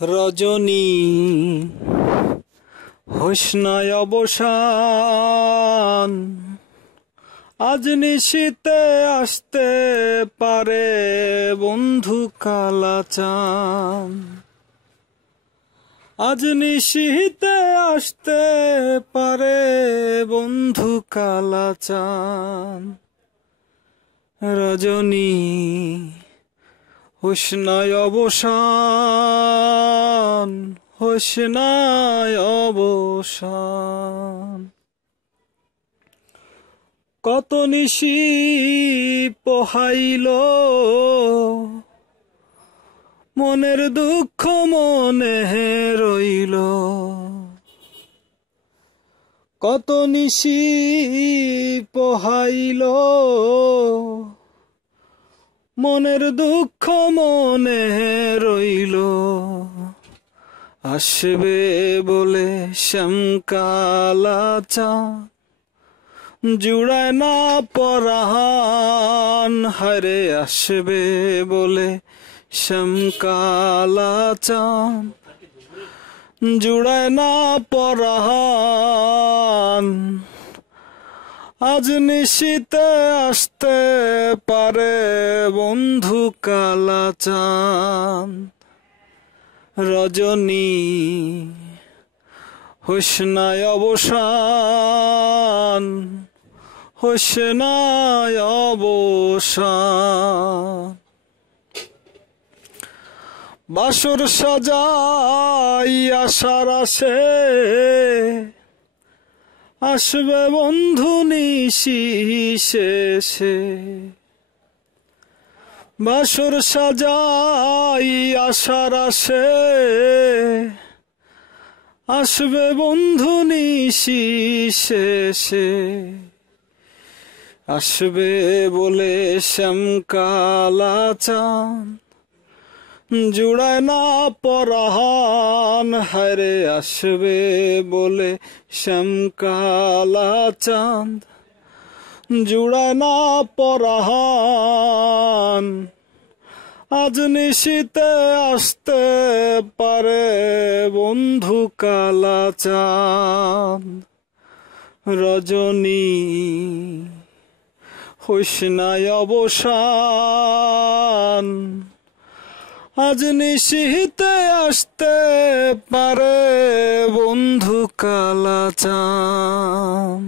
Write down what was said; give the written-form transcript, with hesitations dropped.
রজনী হোসনায় অবসান, আজ নিশীতে আসতে পারে বন্ধু কালাচান। আজ নিশীতে আসতে পারে বন্ধু কালাচান। রজনী হোসনায় অবসান, হোসনায় অবসান। কত নিশি পোহাইল মনের দুঃখ মনে রইল। কত নিশি পোহাইল মনের দুঃখ মনে রইল। আসবে বলে শ্যামকালা চাঁদ, জুড়ায় না পরাণ। হারে আসবে বলে শ্যামকালা চাঁদ, জুড়ায় না পরাণ। আজ নিশীতে আসতে পারে বন্ধু কালাচান। রজনী হোসনায় অবসান, হোসনায় অবসান। বাসর সাজাই আশার আসে, আসবে বন্ধু নিশি শেষে। বাসর সাজাই আশার আসে, আসবে বন্ধু নিশি শেষে। আসবে বলে শ্যামকালা চাঁদ, জুড়ায় না পরাণ। হারে আসবে বলে শ্যামকালা চাঁদ, জুড়ায় না পরাণ। আজ নিশীতে আসতে পারে বন্ধু কালাচান। রজনী হোসনায় অবসান, আজ নিশীতে আসতে পারে বন্ধু কালাচান।